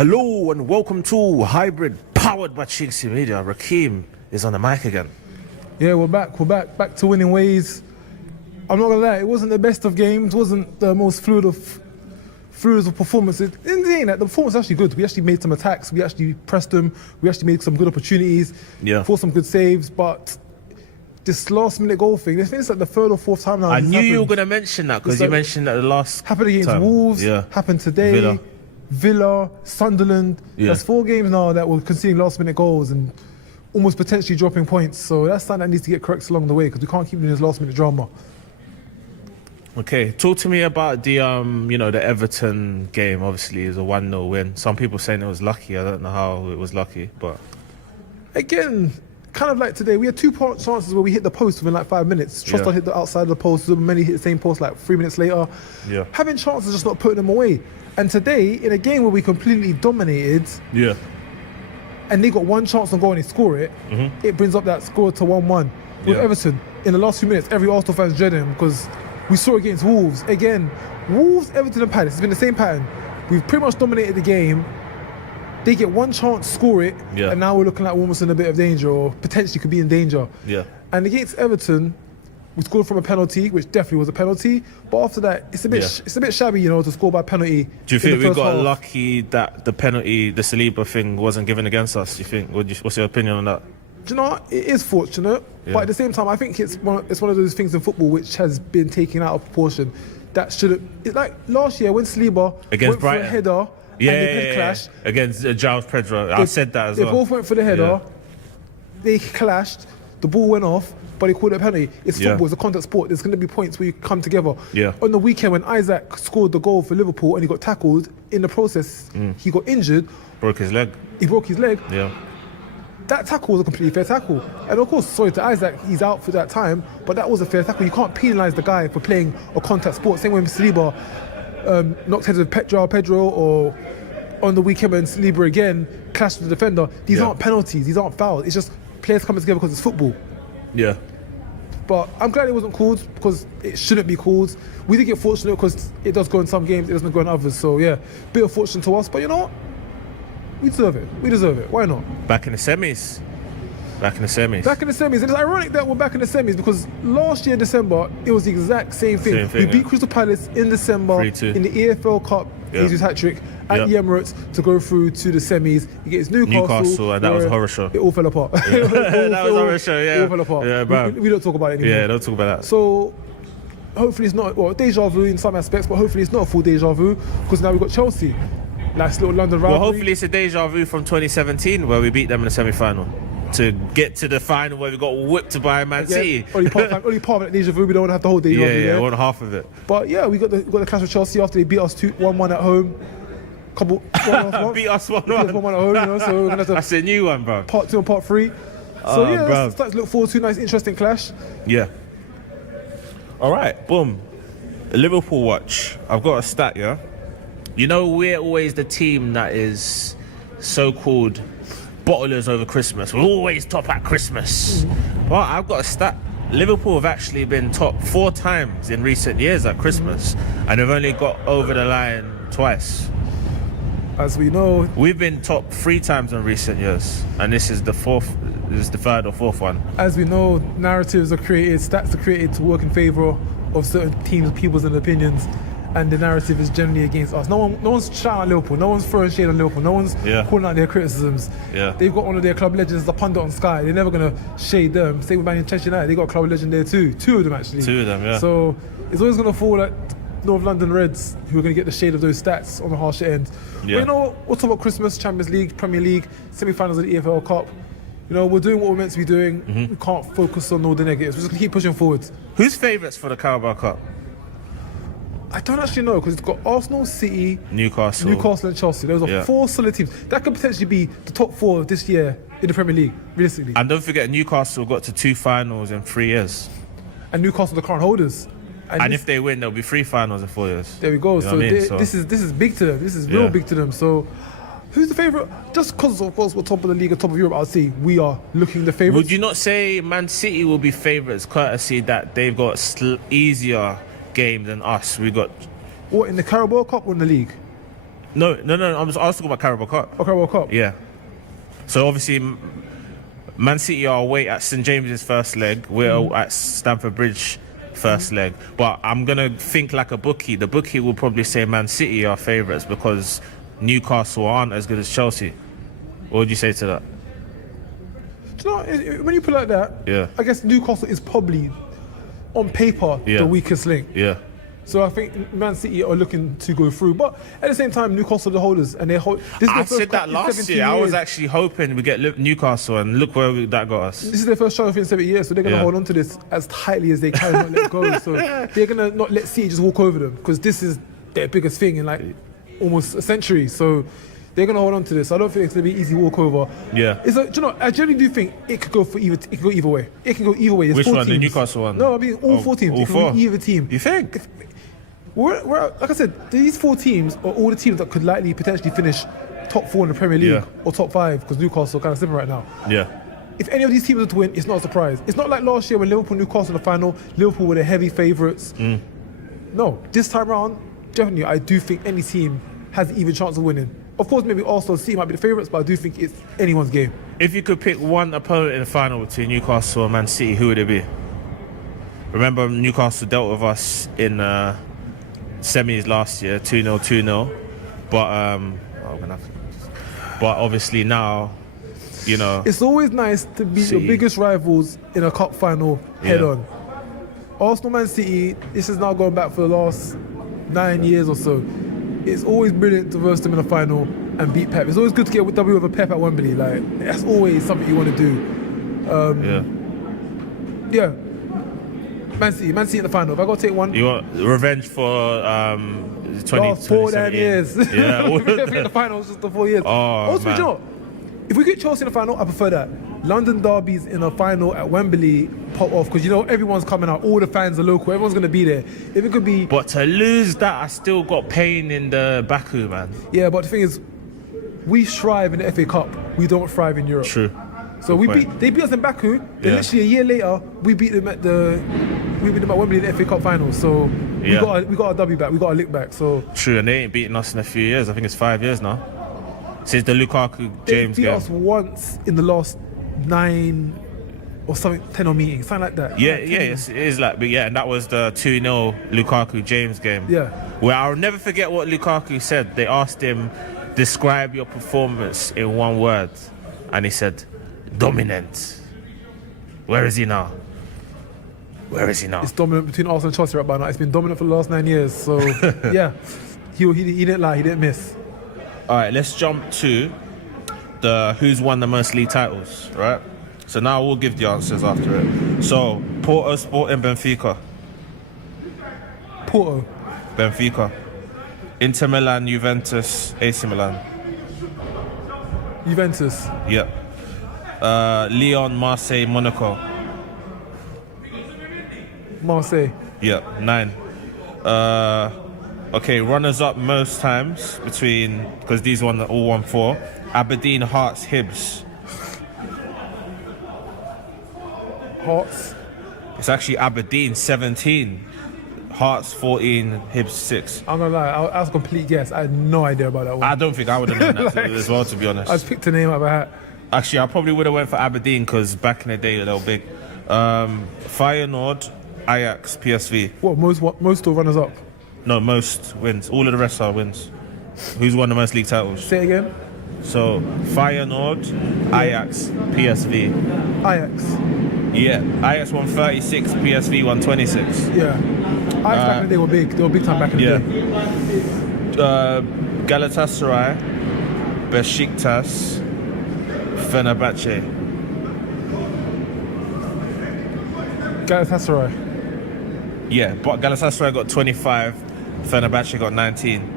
Hello and welcome to Hybrid, powered by chinkseyMEDIA. Rakeem is on the mic again. Yeah, we're back to winning ways. I'm not gonna lie, it wasn't the best of games, wasn't the most fluid of performances. In the end, the performance was actually good. We actually made some attacks, we actually pressed them, we actually made some good opportunities, forced some good saves, but this last minute goal thing, I think it's like the third or fourth time now. I knew you were going to mention that because you mentioned that the last happened against time. Wolves, happened today, Villa, Sunderland. There's 4 games now that were conceding last minute goals and almost potentially dropping points. So that's something that needs to get corrected along the way because we can't keep doing this last minute drama. Okay, talk to me about the the Everton game. Obviously, it was a 1-0 win. Some people saying it was lucky. I don't know how it was lucky, but again, kind of like today, we had 2 chances where we hit the post within like 5 minutes. Trossard hit the outside of the post, many hit the same post like 3 minutes later. Having chances, just not putting them away. And today, in a game where we completely dominated, and they got 1 chance on goal and they score it, it brings up that score to 1-1 with Everton. In the last few minutes, every Arsenal fan's dreading him because we saw against Wolves. Again, Wolves, Everton and Palace, it's been the same pattern. We've pretty much dominated the game. They get 1 chance, score it, and now we're looking like we're almost in a bit of danger or potentially could be in danger. And against Everton, we scored from a penalty, which definitely was a penalty. But after that, it's a bit shabby, to score by penalty. Do you think we got lucky that the penalty, the Saliba thing, wasn't given against us? Do you think? What's your opinion on that? Do you know what? It is fortunate, but at the same time, I think it's one of those things in football which has been taken out of proportion. That shouldn't. It's like last year when Saliba against went Brighton for a header. And they could clash against Giles Pedro. I said that as well. They both went for the header. They clashed. The ball went off, but they called it a penalty. It's football. It's a contact sport. There's going to be points where you come together. On the weekend when Isaac scored the goal for Liverpool and he got tackled in the process, he got injured. Broke his leg. He broke his leg. That tackle was a completely fair tackle. And of course, sorry to Isaac, he's out for that time, but that was a fair tackle. You can't penalise the guy for playing a contact sport. Same way with Saliba knocked heads with Pedro, or on the weekend when Saliba again clashed with the defender. These aren't penalties, these aren't fouls. It's just players coming together because it's football. But I'm glad it wasn't called because it shouldn't be called. We did get fortunate because it does go in some games, it doesn't go in others. So yeah, bit of fortune to us, but you know what? We deserve it. We deserve it. Why not? Back in the semis. Back in the semis. Back in the semis. And it's ironic that we're back in the semis because last year, December, it was the exact same thing. We beat Crystal Palace in December 3-2. in the EFL Cup, Jesus hat-trick, at the Emirates to go through to the semis. You get Newcastle, and that was a horror show. It all fell apart. That was a horror show, It all fell apart. Yeah, bro. We don't talk about it anymore. Yeah, don't talk about that. So hopefully it's not, deja vu in some aspects, but hopefully it's not a full deja vu because now we've got Chelsea. Nice little London rivalry. Well, hopefully it's a deja vu from 2017 where we beat them in the semi-final to get to the final where we got whipped by Man City. Only part of that deja vu. We don't want to have the whole deja vu. Yeah, one half of it. But yeah, we got the clash with Chelsea after they beat us 1-1 at home. Beat us 1-1. Beat us 1-1 at home. So we're gonna have to. That's a new one, bro. Part 2 and part 3. So let's start to look forward to a nice, interesting clash. All right, boom. Liverpool watch. I've got a stat, we're always the team that is so-called bottlers over Christmas. We're always top at Christmas. Well, I've got a stat. Liverpool have actually been top 4 times in recent years at Christmas, and they've only got over the line twice. As we know, we've been top 3 times in recent years, and this is the 3rd or 4th one. As we know, narratives are created, stats are created to work in favour of certain teams, people's and opinions. And the narrative is generally against us. No one's shouting at Liverpool. No one's throwing shade on Liverpool. No one's calling out their criticisms. They've got one of their club legends, the pundit on Sky. They're never going to shade them. Same with Manchester United. They got a club legend there too. 2 of them actually. 2 of them, So it's always going to fall at North London Reds, who are going to get the shade of those stats on the harsher end. But you know what? We'll talk about Christmas, Champions League, Premier League, semi-finals of the EFL Cup. We're doing what we're meant to be doing. We can't focus on all the negatives. We're just going to keep pushing forward. Who's favourites for the Carabao Cup? I don't actually know because it's got Arsenal, City, Newcastle and Chelsea. Those are 4 solid teams. That could potentially be the top 4 this year in the Premier League, realistically. And don't forget, Newcastle got to 2 finals in 3 years. And Newcastle are the current holders. And if they win, there'll be 3 finals in 4 years. There we go. So this is big to them. This is real big to them. So who's the favourite? Just because, of course, we're top of the league and top of Europe, I'd say we are looking the favourites. Would you not say Man City will be favourites, courtesy that they've got easier game than us? We got... What, in the Carabao Cup or in the league? No. I was talking about Carabao Cup. Okay, World Cup. Yeah. So obviously, Man City are away at St James's first leg. We're at Stamford Bridge first leg. But I'm gonna think like a bookie. The bookie will probably say Man City are favourites because Newcastle aren't as good as Chelsea. What would you say to that? Do you know, when you put it like that, Yeah. I guess Newcastle is probably, on paper, Yeah. the weakest link. Yeah. So I think Man City are looking to go through, but at the same time, Newcastle are the holders, and they hold. This is I their first said that cup in last 17 year. I was years. actually hoping we get Newcastle, and look where that got us. This is their first trophy in 7 years, so they're going to Yeah. hold on to this as tightly as they can, not let go. So they're going to not let City just walk over them, because this is their biggest thing in like almost a century. So they're going to hold on to this. I don't think it's going to be an easy walkover. Yeah. It's like, do you know, I generally do think it could go for either. It could go either way. It can go either way. There's Which 4 one? The teams. Newcastle one? No, I mean all 4 teams. all It can four? be either team. You think? We're, like I said, these 4 teams are all the teams that could likely potentially finish top 4 in the Premier League Yeah. or top 5, because Newcastle are kind of slipping right now. Yeah. If any of these teams are to win, it's not a surprise. It's not like last year when Liverpool, Newcastle in the final, Liverpool were the heavy favourites. No, this time round, definitely, I do think any team has an even chance of winning. Of course, maybe Arsenal City might be the favourites, but I do think it's anyone's game. If you could pick one opponent in the final between Newcastle and Man City, who would it be? Remember, Newcastle dealt with us in semis last year, 2-0, 2-0. But but obviously now, you know, It's always nice to beat City. your biggest rivals in a cup final head on. Arsenal, Man City, this is now going back for the last 9 years or so. It's always brilliant to verse them in a final and beat Pep. It's always good to get a W over Pep at Wembley. Like, that's always something you want to do. yeah. Yeah. Man City in the final. If I got to take one, You want revenge for 20, last 4 damn 2017? years. Yeah. If we get the final, it's just the 4 years. Oh, Also, man. you know, if we get Chelsea in the final, I prefer that. London derbies in a final at Wembley pop off, because you know everyone's coming out. All the fans are local. Everyone's going to be there. If it could be, But to lose that, I still got pain in the Baku, man. yeah. But the thing is, we thrive in the FA Cup. We don't thrive in Europe. True. So they beat us in Baku. Then Yeah. literally a year later, we beat them at Wembley in the FA Cup final. So Yeah. we got our W back. We got our lick back. So True, and they ain't beaten us in a few years. I think it's 5 years now. Since the Lukaku they James beat game. us once in the last 9 or something, 10 or meeting, something like that. Yeah, it is like, but yeah, and that was the 2-0 Lukaku James game. Yeah. Where I'll never forget what Lukaku said. They asked him, describe your performance in one word. And he said, dominant. Where is he now? Where is he now? It's dominant between Arsenal and Chelsea right by now. It's been dominant for the last 9 years. So yeah, he didn't lie. He didn't miss. All right, let's jump to the who's won the most league titles, right? So now we'll give the answers after it. So, Porto, Sporting, Benfica. Porto, Benfica. Inter Milan, Juventus, AC Milan. Juventus, Yep. Lyon, Marseille, Monaco. Marseille, Yep, 9. Okay, runners up most times between, because these all won 4. Aberdeen, Hearts, Hibs. Hearts, It's actually Aberdeen 17, Hearts 14, Hibs 6. I'm gonna lie, I was a complete guess. I had no idea about that one. I don't think I would have known that Like, as well, to be I honest. just picked a name out of a hat. Actually, I probably would have went for Aberdeen because back in the day they were big. Feyenoord, Ajax, PSV. What most or runners up? No, most wins. All of the rest are wins. Who's won the most league titles? Say it again. So Feyenoord, Ajax, PSV. Ajax. Yeah, Ajax won 36, PSV won 26. Yeah. Ajax back in the day were big. They were big time back in the Yeah. day. Galatasaray, Besiktas, Fenerbahce. Galatasaray. Yeah, but Galatasaray got 25, Fenerbahce got 19.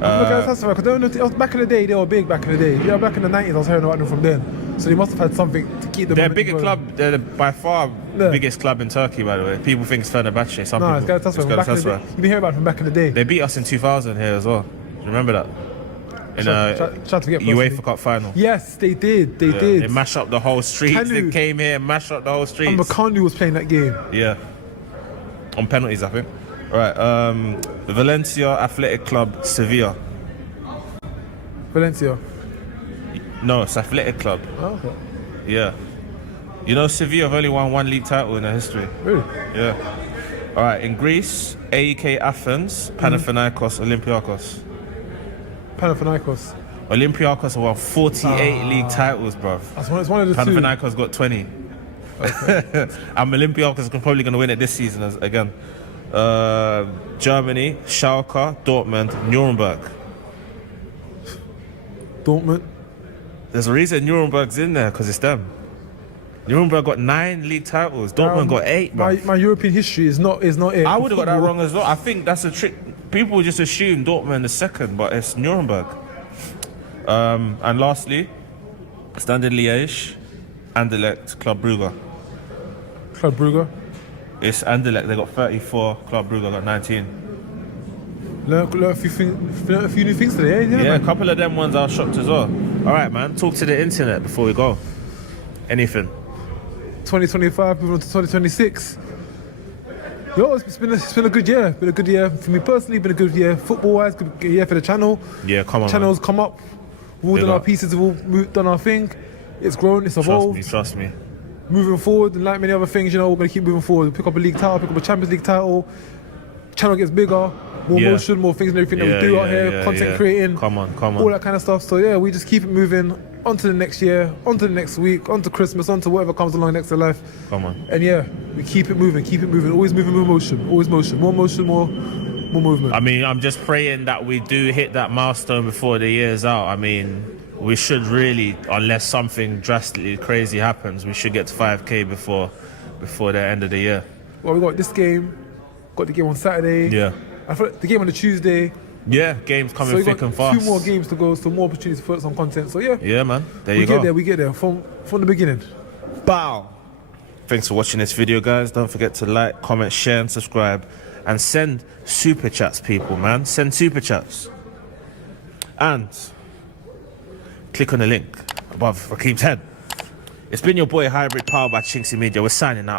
Galatasaray, because back in the day, they were big back in the day. Yeah, back in the 90s, I was hearing about them from then. So they must have had something to keep them. They're a bigger club. They're by far Yeah. biggest club in Turkey, by the way. People think it's Fenerbahce. Some No, people. it's Galatasaray. Back in the day, you've been hearing about it from back in the day. They beat us in 2000 here as well. Remember that? In Try to get UEFA Cup final. Yes, they did. They Yeah, did. They mashed up the whole streets. Kanu. They came here and mashed up the whole streets. And Makandu was playing that game. Yeah. On penalties, I think. All right. Valencia, Athletic Club, Sevilla. Valencia. No, it's Athletic Club. Oh, okay. Yeah. You know, Sevilla have only won 1 league title in their history. Really? Yeah. All right, in Greece, AEK Athens, Panathinaikos, Olympiakos. Panathinaikos. Olympiakos have won 48 league titles, bruv. It's one of the two. Panathinaikos got 20. Okay. And Olympiakos are probably going to win it this season again. Germany, Schalke, Dortmund, Nuremberg. Dortmund. There's a reason Nuremberg's in there, because it's them. Nuremberg got 9 league titles. Dortmund got 8. My European history is not it. I would have got that wrong as well. I think that's a trick. People just assume Dortmund is second, but it's Nuremberg. And lastly, Standard Liège, Anderlecht, Club Brugge. Club Brugge. It's Anderlecht. They got 34. Club Brugge got 19. Learn a few new things today. Yeah, a couple of them ones I was shocked as well. All right, man. Talk to the internet before we go. Anything. 2025, moving on to 2026. Yo, it's been a good year. Been a good year for me personally. Been a good year football-wise. Good year for the channel. Yeah, come on. Channel's man. come up. We've all done our pieces. We've all done our thing. It's grown. It's evolved. Trust me. Moving forward, and like many other things, you know, we're gonna keep moving forward. Pick up a league title. Pick up a Champions League title. Channel gets bigger. More motion, more things and everything that we do out here. Content creating. Come on. All that kind of stuff. So yeah, we just keep it moving. On to the next year, on to the next week, on to Christmas, on to whatever comes along next to life. Come on. And yeah, we keep it moving. Always moving with motion. Always motion. More motion, more movement. I mean, I'm just praying that we do hit that milestone before the year's out. I mean, we should really, unless something drastically crazy happens, we should get to 5K before the end of the year. Well, we got this game, got the game on Saturday. Yeah. I thought the game on the Tuesday. Yeah, games coming thick and fast. 2 more games to go, so more opportunities to put some content. So yeah. Yeah, man. We get there from the beginning. Bow. Thanks for watching this video, guys. Don't forget to like, comment, share, and subscribe, and send super chats, people, man. Send super chats. And click on the link above Rakeem's head. It's been your boy Hybrid, powered by chinkseyMEDIA. We're signing out.